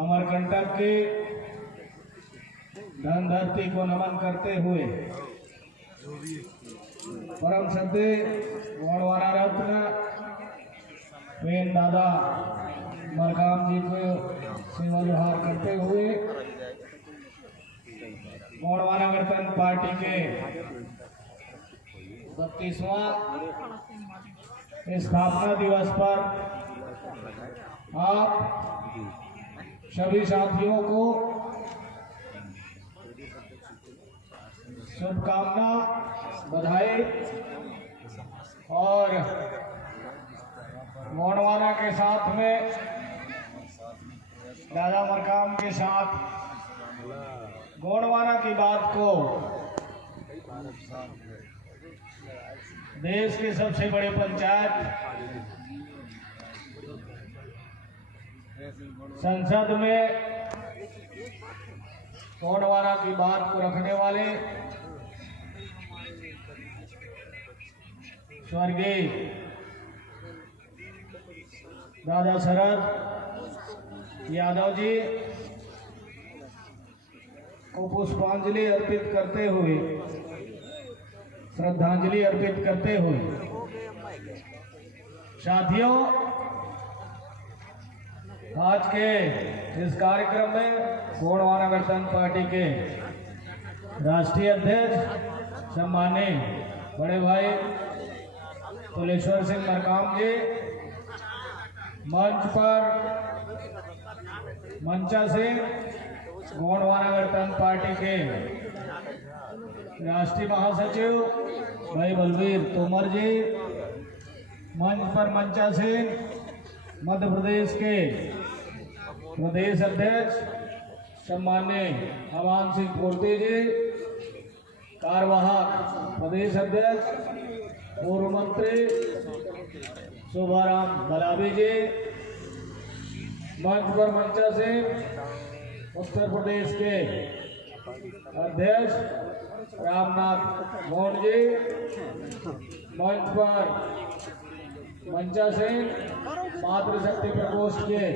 अमरकंटक के धन धरती को नमन करते हुए परम श्रद्धे गौड़वाना रत्न वेन दादा मरकाम जी को सेवा जोहार करते हुए गौड़वाना गणतंत्र पार्टी के 32वां स्थापना दिवस पर आप सभी साथियों को शुभकामना, बधाई और गौड़वाना के साथ में दादा मरकाम के साथ गौड़वाना की बात को देश के सबसे बड़े पंचायत संसद में गौड़वाना की बात को रखने वाले स्वर्गीय दादा शरद यादव जी को पुष्पांजलि अर्पित करते हुए, श्रद्धांजलि अर्पित करते हुए, साथियों आज के इस कार्यक्रम में गौड़वाना गणतंत्र पार्टी के राष्ट्रीय अध्यक्ष सम्माननीय बड़े भाई तुलेश्वर सिंह मरकाम जी मंच पर मंचा से गौड़वाना गणतंत्र पार्टी के राष्ट्रीय महासचिव भाई बलबीर तोमर जी, मंच पर मंचा से मध्य प्रदेश के प्रदेश अध्यक्ष सम्माननीय हमान सिंह पूर्ति जी, कार्यवाहक प्रदेश अध्यक्ष पूर्व मंत्री शोभाराम बलाबी जी, मंच पर मंचा से उत्तर प्रदेश के अध्यक्ष रामनाथ मोहन जी, मंच पर मंचा से मातृशक्ति प्रकोष्ठ के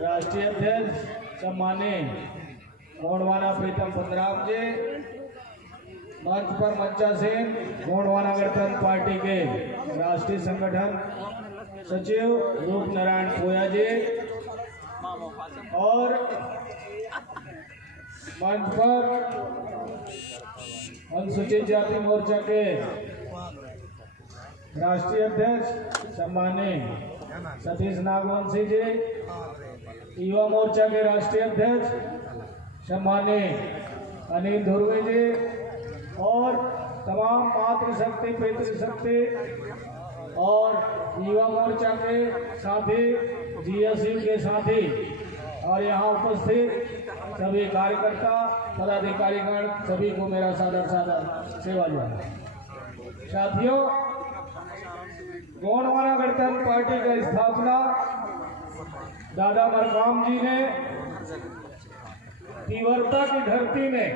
राष्ट्रीय अध्यक्ष सम्माननीय गौड़वाना प्रीतम पंद्राम जी, मंच पर मंचा से गौड़वाना गणतंत्र पार्टी के राष्ट्रीय संगठन सचिव रूप नारायण पोया जी और मंच पर अनुसूचित जाति मोर्चा के राष्ट्रीय अध्यक्ष सम्माननीय सतीश नागवंशी जी, युवा मोर्चा के राष्ट्रीय अध्यक्ष सम्माननीय अनिल धुर्वे जी और तमाम मातृशक्ति पितृशक्ति और युवा मोर्चा के साथी, जीएसयू के साथी और यहाँ उपस्थित सभी कार्यकर्ता पदाधिकारीगण सभी को मेरा सादर सेवा जोहार। साथियों, गौड़वाना गणतंत्र पार्टी का स्थापना दादा मरकाम जी ने तीव्रता की धरती में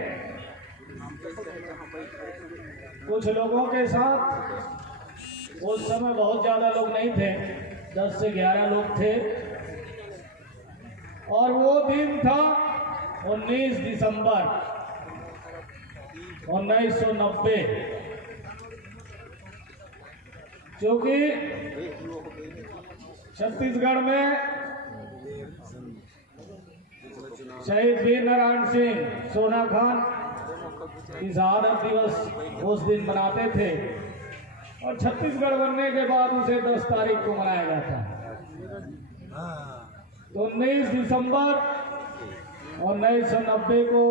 कुछ लोगों के साथ, उस समय बहुत ज्यादा लोग नहीं थे, 10 से 11 लोग थे और वो दिन था 19 दिसंबर 1990, क्योंकि छत्तीसगढ़ में शहीद वीर नारायण सिंह सोना खान की शहादत दिवस उस दिन मनाते थे और छत्तीसगढ़ बनने के बाद उसे 10 तारीख को मनाया जाता है। तो 19 दिसंबर 1990 को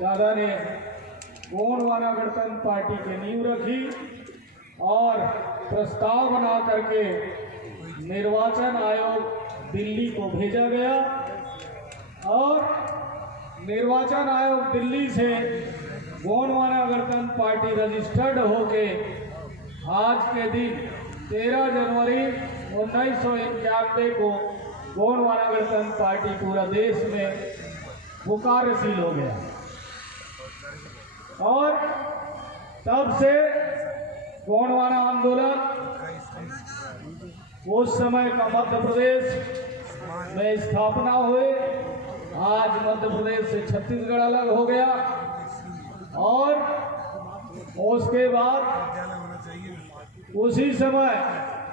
दादा ने गौड़वाना गणतंत्र पार्टी की नींव रखी और प्रस्ताव बना करके निर्वाचन आयोग दिल्ली को भेजा गया और निर्वाचन आयोग दिल्ली से गौड़वाना गणतंत्र पार्टी रजिस्टर्ड होके आज के दिन 13 जनवरी 1991 को गौड़वाना गणतंत्र पार्टी पूरा देश में पुकारशील हो गया और तब से गोंडवाना आंदोलन उस समय का मध्य प्रदेश में स्थापना हुई। आज मध्य प्रदेश से छत्तीसगढ़ अलग हो गया और उसके बाद उसी समय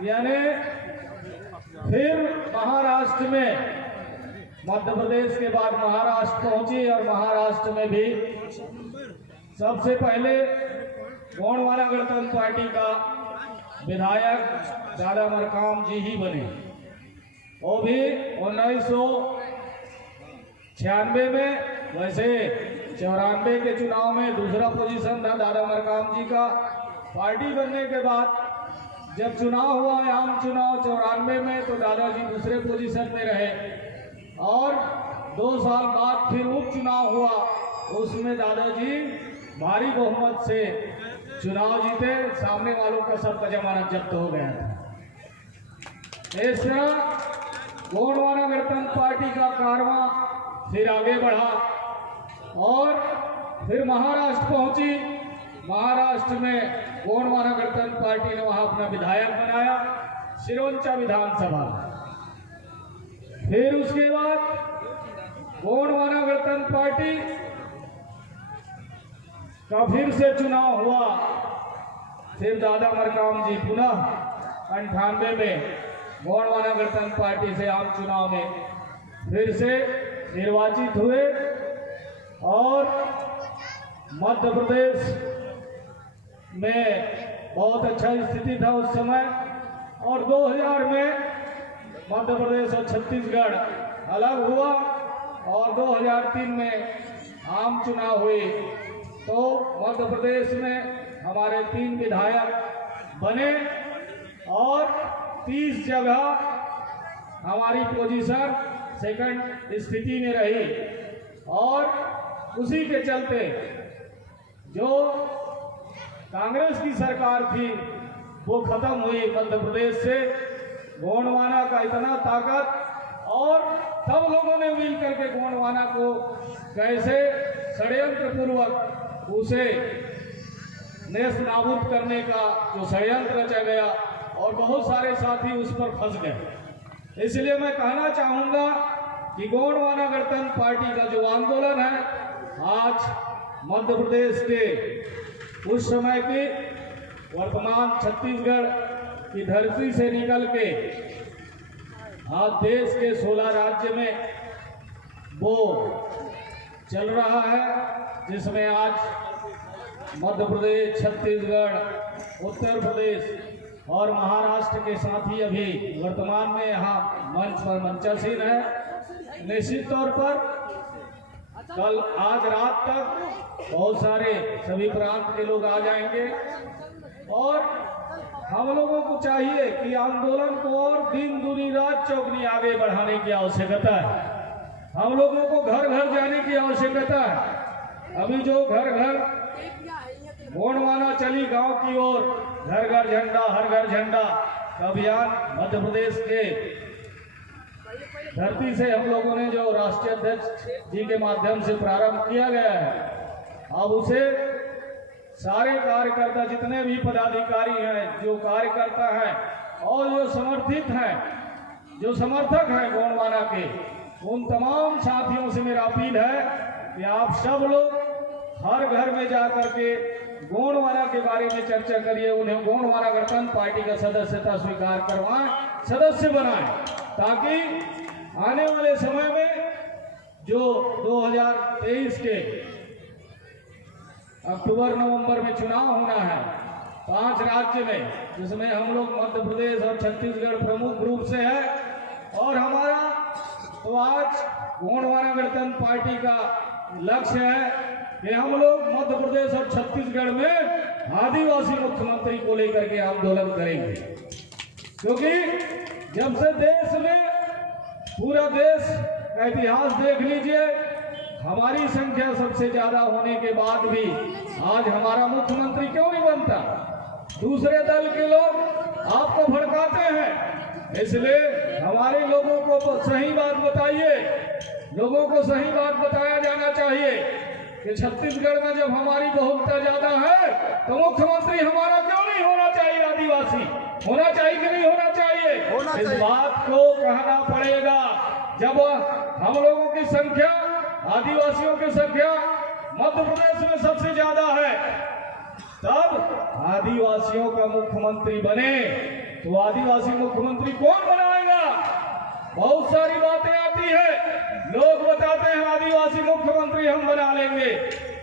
यानी फिर महाराष्ट्र में मध्य प्रदेश के बाद महाराष्ट्र पहुंची और महाराष्ट्र में भी सबसे पहले गोंडवाना गणतंत्र पार्टी का विधायक दादा मरकाम जी ही बने। वो भी 1996 में, वैसे 94 के चुनाव में दूसरा पोजीशन था दादा मरकाम जी का। पार्टी बनने के बाद जब चुनाव हुआ आम चुनाव 94 में, तो दादाजी दूसरे पोजीशन में रहे और 2 साल बाद फिर उपचुनाव हुआ, उसमें दादाजी भारी बहुमत से चुनाव जीते, सामने वालों का सबका जमानत जब्त हो गया था। इस तरह गोंडवाना गणतंत्र पार्टी का कारवां फिर आगे बढ़ा और फिर महाराष्ट्र पहुंची। महाराष्ट्र में गोंडवाना गणतंत्र पार्टी ने वहां अपना विधायक बनाया सिरोंचा विधानसभा। फिर उसके बाद गोंडवाना गणतंत्र पार्टी का फिर से चुनाव हुआ। फिर दादा मरकाम जी पुनः 98 में गोंडवाना गणतंत्र पार्टी से आम चुनाव में फिर से निर्वाचित हुए और मध्य प्रदेश में बहुत अच्छा स्थिति था उस समय। और 2000 में मध्य प्रदेश और छत्तीसगढ़ अलग हुआ और 2003 में आम चुनाव हुए, तो मध्य प्रदेश में हमारे 3 विधायक बने और 30 जगह हमारी पोजीशन सेकंड स्थिति में रही। और उसी के चलते जो कांग्रेस की सरकार थी वो खत्म हुई मध्य प्रदेश से। गोंडवाना का इतना ताकत और सब लोगों ने मिल करके गोंडवाना को कैसे षड्यंत्र पूर्वक उसे नेस्त नाबूद करने का जो षड्यंत्र रचा गया और बहुत सारे साथी उस पर फंस गए। इसलिए मैं कहना चाहूंगा कि गोंडवाना गणतंत्र पार्टी का जो आंदोलन है आज मध्य प्रदेश के उस समय की वर्तमान छत्तीसगढ़ की धरती से निकल के आज देश के 16 राज्य में वो चल रहा है, जिसमें आज मध्य प्रदेश, छत्तीसगढ़, उत्तर प्रदेश और महाराष्ट्र के साथ ही अभी वर्तमान में यहाँ मंच पर मंचासीन है। निश्चित तौर पर कल आज रात तक बहुत सारे सभी प्रांत के लोग आ जाएंगे और हम लोगों को चाहिए कि आंदोलन को और दिन दूनी रात चौगनी आगे बढ़ाने की आवश्यकता है। हम लोगों को घर घर जाने की आवश्यकता है। अभी जो घर घर गोंडवाना चली गांव की ओर घर घर झंडा हर घर झंडा का अभियान मध्य प्रदेश के धरती से हम लोगों ने जो राष्ट्रीय अध्यक्ष जी के माध्यम से प्रारंभ किया गया है, अब उसे सारे कार्यकर्ता जितने भी पदाधिकारी हैं, जो कार्यकर्ता हैं और जो समर्थित हैं, जो समर्थक हैं गोंडवाना के, उन तमाम साथियों से मेरा अपील है कि आप सब लोग हर घर में जा करके गोंडवाना के बारे में चर्चा करिए, उन्हें गोंडवाना गणतंत्र पार्टी का सदस्यता स्वीकार करवाएं, सदस्य बनाएं, ताकि आने वाले समय में जो 2023 के अक्टूबर नवंबर में चुनाव होना है 5 राज्य में, जिसमें हम लोग मध्य प्रदेश और छत्तीसगढ़ प्रमुख रूप से है, और हमारा तो आज गोंडवाना गणतंत्र पार्टी का लक्ष्य है कि हम लोग मध्य प्रदेश और छत्तीसगढ़ में आदिवासी मुख्यमंत्री को लेकर के आंदोलन करेंगे। क्योंकि जब से देश में पूरा देश का इतिहास देख लीजिए, हमारी संख्या सबसे ज्यादा होने के बाद भी आज हमारा मुख्यमंत्री क्यों नहीं बनता? दूसरे दल के लोग आपको भड़काते हैं। इसलिए हमारे लोगों को तो सही बात बताइए, लोगों को सही बात बताया जाना चाहिए कि छत्तीसगढ़ में जब हमारी बहुमत ज्यादा है तो मुख्यमंत्री हमारा क्यों नहीं नहीं होना चाहिए, आदिवासी होना चाहिए कि नहीं होना चाहिए? इस बात को कहना पड़ेगा। जब हम लोगों की संख्या, आदिवासियों की संख्या मध्य प्रदेश में सबसे ज्यादा है, तब आदिवासियों का मुख्यमंत्री बने तो आदिवासी मुख्यमंत्री कौन बनाएगा? बहुत सारी बातें आती है, लोग बताते हैं आदिवासी मुख्यमंत्री हम बना लेंगे।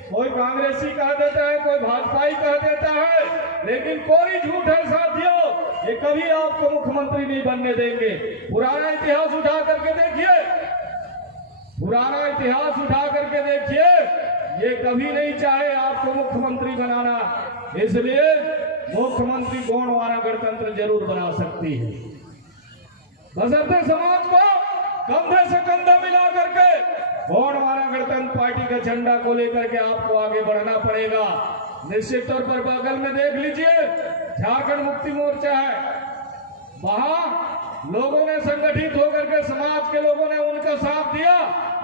कोई कांग्रेसी कह देता है, कोई भाजपाई कह देता है, लेकिन कोई झूठ है साथियों, ये कभी आपको मुख्यमंत्री नहीं बनने देंगे। पुराना इतिहास उठा करके देखिए, पुराना इतिहास उठा करके देखिए, ये कभी नहीं चाहे आपको मुख्यमंत्री बनाना। इसलिए मुख्यमंत्री गोंडवाना गणतंत्र जरूर बना सकती है, बशर्ते समाज को कंधे से कंधा मिला करके गोंडवाना गणतंत्र पार्टी का झंडा को लेकर के आपको आगे बढ़ना पड़ेगा। निश्चित तौर पर बगल में देख लीजिए, झारखंड मुक्ति मोर्चा है, वहां लोगों ने संगठित होकर के, समाज के लोगों ने उनका साथ दिया,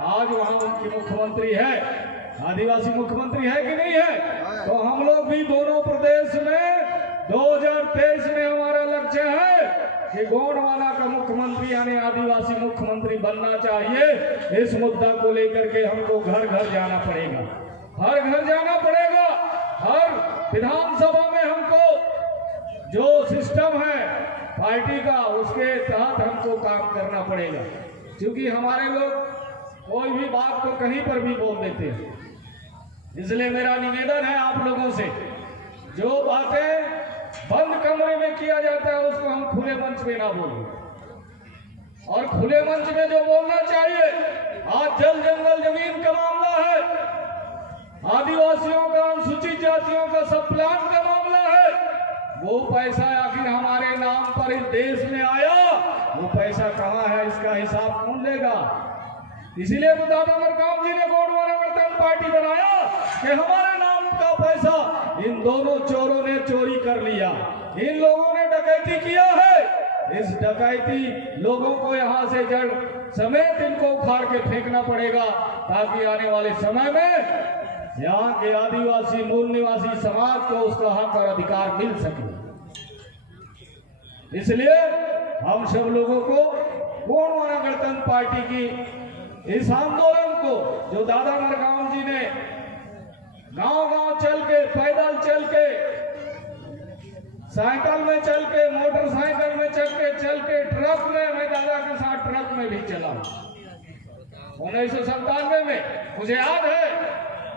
आज वहां उनकी मुख्यमंत्री है। आदिवासी मुख्यमंत्री है कि नहीं है? तो हम लोग भी दोनों प्रदेश में 2023 में हमारा लक्ष्य है कि गोंडवाना का मुख्यमंत्री यानी आदिवासी मुख्यमंत्री बनना चाहिए। इस मुद्दा को लेकर के हमको घर घर जाना पड़ेगा, हर घर जाना पड़ेगा, हर विधानसभा में हमको जो सिस्टम है पार्टी का उसके तहत हमको काम करना पड़ेगा। क्योंकि हमारे लोग कोई भी बात को कहीं पर भी बोल देते हैं, इसलिए मेरा निवेदन है आप लोगों से, जो बातें बंद कमरे में किया जाता है उसको हम खुले मंच में ना बोलें, और खुले मंच में जो बोलना चाहिए। आज जल जंगल जमीन का मामला है, आदिवासियों का, अनुसूचित जातियों का सब प्लान का मामला है। वो पैसा आखिर हमारे नाम पर इस देश में आया, वो पैसा कहाँ है, इसका हिसाब कौन लेगा? इसीलिए तो दादा मरकाम जी ने गोंडवाना गणतंत्र पार्टी बनाया कि हमारे नाम का पैसा इन दोनों चोरों ने चोरी कर लिया, इन लोगों ने डकैती किया है। इस डकैती लोगों को यहाँ से जड़ समेत इनको उखाड़ के फेंकना पड़ेगा, ताकि आने वाले समय में यहाँ के आदिवासी मूल निवासी समाज को उसका हक और अधिकार मिल सके। इसलिए हम सब लोगों को गोंडवाना गणतंत्र पार्टी की इस आंदोलन को, जो दादा मरकाम जी ने गांव गांव चल के, पैदल चल के, साइकिल में चल के, मोटरसाइकिल में चल के, ट्रक में, मैं दादा के साथ ट्रक में भी चला 1997 में। मुझे याद है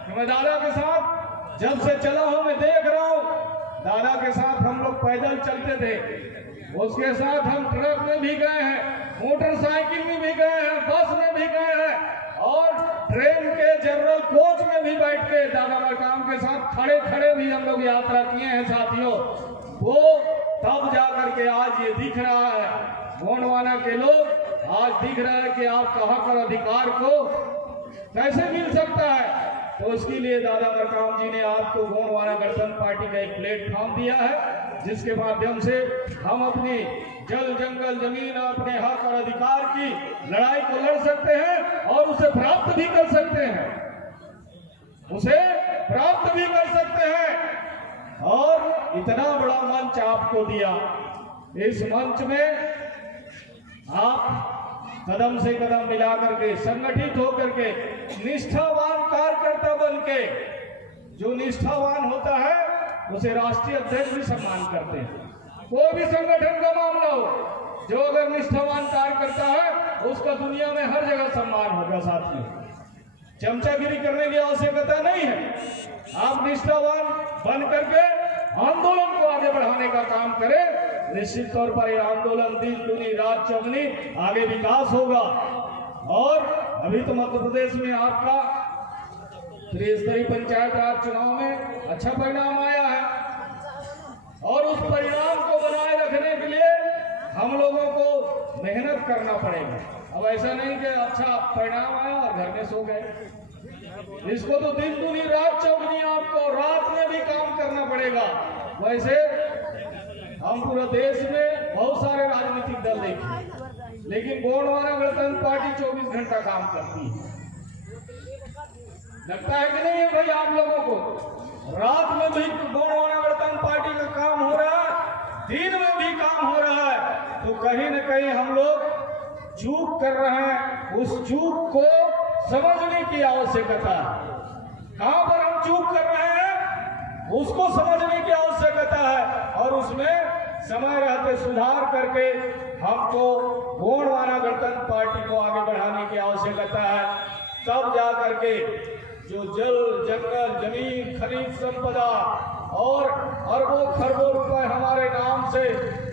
कि मैं दादा के साथ जब से चला हूं, मैं देख रहा हूं दादा के साथ हम लोग पैदल चलते थे, उसके साथ हम ट्रक में भी गए हैं, मोटरसाइकिल में भी गए हैं, बस में भी गए हैं, और ट्रेन के जनरल कोच में भी बैठ के दादा मरकाम के साथ खड़े खड़े भी हम लोग यात्रा किए हैं साथियों। वो तब जाकर के आज ये दिख रहा है, गोंडवाना के लोग आज दिख रहा है कि आपका हक और अधिकार को कैसे मिल सकता है। तो उसके लिए दादा मरकाम जी ने आपको गोंडवाना गणतंत्र पार्टी का एक प्लेटफॉर्म दिया है, जिसके माध्यम से हम अपनी जल जंगल जमीन, अपने हक और अधिकार की लड़ाई को लड़ सकते हैं और उसे प्राप्त भी कर सकते हैं, उसे प्राप्त भी कर सकते हैं। और इतना बड़ा मंच आपको दिया, इस मंच में आप कदम से कदम मिला करके, संगठित होकर के, निष्ठावान कार्यकर्ता बन के, जो निष्ठावान होता है उसे राष्ट्रीय अध्यक्ष भी सम्मान करते हैं। कोई भी संगठन का मामला हो, जो अगर निष्ठावान कार्य करता है उसका दुनिया में हर जगह सम्मान होगा। साथियों, चमचागिरी करने की आवश्यकता नहीं है। आप निष्ठावान बन करके आंदोलन को आगे बढ़ाने का काम करें, निश्चित तौर पर यह आंदोलन दिन दुनी रात चौगुनी आगे विकास होगा। और अभी तो मध्य प्रदेश में आपका त्रिस्तरीय पंचायत राज चुनाव में अच्छा परिणाम आया है, और उस परिणाम को बनाए रखने के लिए हम लोगों को मेहनत करना पड़ेगा। अब ऐसा नहीं कि अच्छा परिणाम आया और घर में सो गए, इसको तो दिन दुनी रात चौगुनी आपको रात में भी काम करना पड़ेगा। वैसे हम पूरा देश में बहुत सारे राजनीतिक दल देखे, लेकिन गोंडवाना गणतंत्र पार्टी 24 घंटा काम करती है। लगता है कि नहीं है भाई आप लोगों को? रात में भी गोंडवाना गणतंत्र पार्टी का काम हो रहा है, दिन में भी काम हो रहा है। तो कहीं न कहीं हम लोग चूक कर रहे हैं। उस चूक को समझने की आवश्यकता है। कहां पर हम चूक कर रहे हैं उसको समझने की आवश्यकता है, और उसमें समय रहते सुधार करके हमको गोंडवाना गणतंत्र पार्टी को आगे बढ़ाने की आवश्यकता है। तब जा करके जो जल, जंगल, जमीन, खनिज संपदा और अरबों खरबों रुपए हमारे नाम से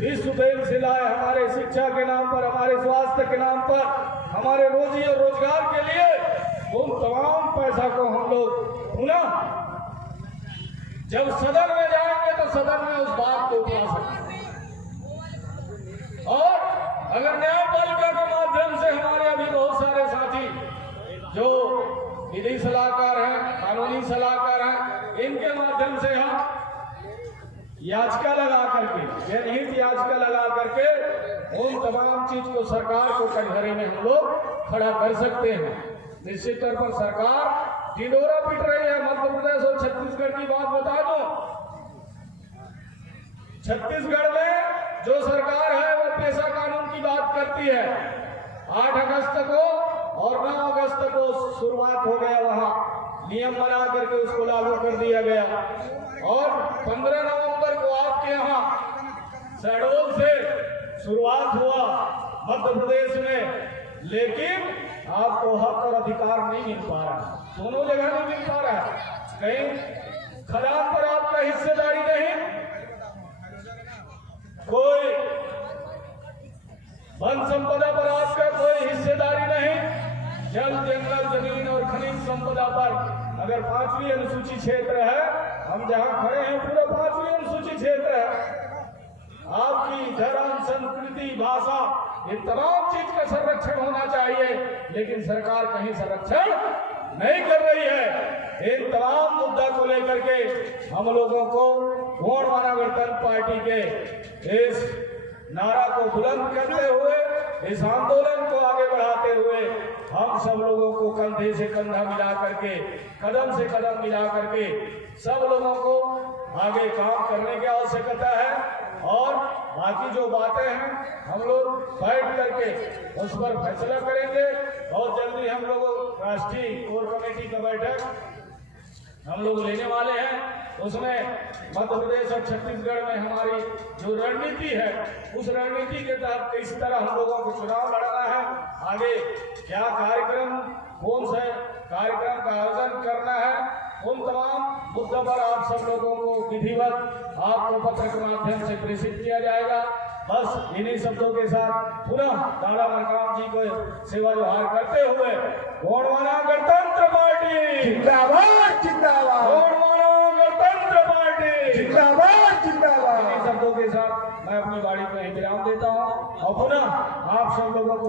विश्व बैंक से लाए, हमारे शिक्षा के नाम पर, हमारे स्वास्थ्य के नाम पर, हमारे रोजी और रोजगार के लिए, उन तमाम पैसा को हम लोग पुनः जब सदन में जाएंगे तो सदन में उस बात को उठा सकते। और अगर न्यायपालिका के माध्यम से हमारे अभी बहुत सारे साथी जो विधि सलाहकार हैं, कानूनी सलाहकार हैं, इनके माध्यम से हम याचिका लगा करके, जनहित याचिका लगा करके उन तमाम चीज को सरकार को कटघरे में हम लोग खड़ा कर सकते हैं। निश्चित तौर पर सरकार ढिंढोरा पीट रही है। मध्य प्रदेश और छत्तीसगढ़ की बात बता दो। छत्तीसगढ़ में जो सरकार है वो पेशा कानून की बात करती है। 8 अगस्त को और 9 अगस्त को शुरुआत हो गया, वहां नियम बना करके उसको लागू कर दिया गया। और 15 नवंबर को आपके यहाँ शहडोल से शुरुआत हुआ मध्य प्रदेश में, लेकिन आपको हक और अधिकार नहीं मिल पा रहा, दोनों जगह नहीं मिल पा रहा है। कहीं खदान पर आपका हिस्सेदारी नहीं, कोई वन संपदा पर आपका कोई हिस्सेदारी नहीं, जल, जंगल, जमीन और खनिज संपदा पर अगर 5वीं अनुसूची क्षेत्र है, हम जहां खड़े हैं पूरा 5वीं अनुसूची क्षेत्र है। आपकी धर्म, संस्कृति, भाषा, ये तमाम चीज का संरक्षण होना चाहिए, लेकिन सरकार कहीं संरक्षण नहीं कर रही है। इन तमाम मुद्दा को लेकर के हम लोगों को गोंडवाना गणतंत्र पार्टी के इस नारा को बुलंद करते हुए, इस आंदोलन को आगे बढ़ाते हुए, हम सब लोगों को कंधे से कंधा मिला करके, कदम से कदम मिला करके सब लोगों को आगे काम करने की आवश्यकता है। और बाकी जो बातें हैं हम लोग बैठ करके उस पर फैसला करेंगे। बहुत जल्दी हम लोग राष्ट्रीय कोर कमेटी का बैठक हम लोग लेने वाले हैं। उसमें मध्य प्रदेश और छत्तीसगढ़ में हमारी जो रणनीति है, उस रणनीति के तहत किस तरह हम लोगों को चुनाव लड़ना है, आगे क्या कार्यक्रम, कौन से कार्यक्रम का आयोजन करना है, उन तमाम मुद्दों पर आप सब लोगों को विधिवत आपको पत्र के माध्यम से प्रेषित किया जाएगा। बस इन्हीं शब्दों के साथ पुनः दादा मरकाम जी को सेवा जोहार करते हुए गोंडवाना गणतंत्र पार्टी जिंदाबाद जिंदाबाद, गोंडवाना गणतंत्र पार्टी जिंदाबाद जिंदाबाद। इन्हीं शब्दों के साथ मैं अपनी वाणी को विराम देता हूँ और पुनः आप सब लोगों को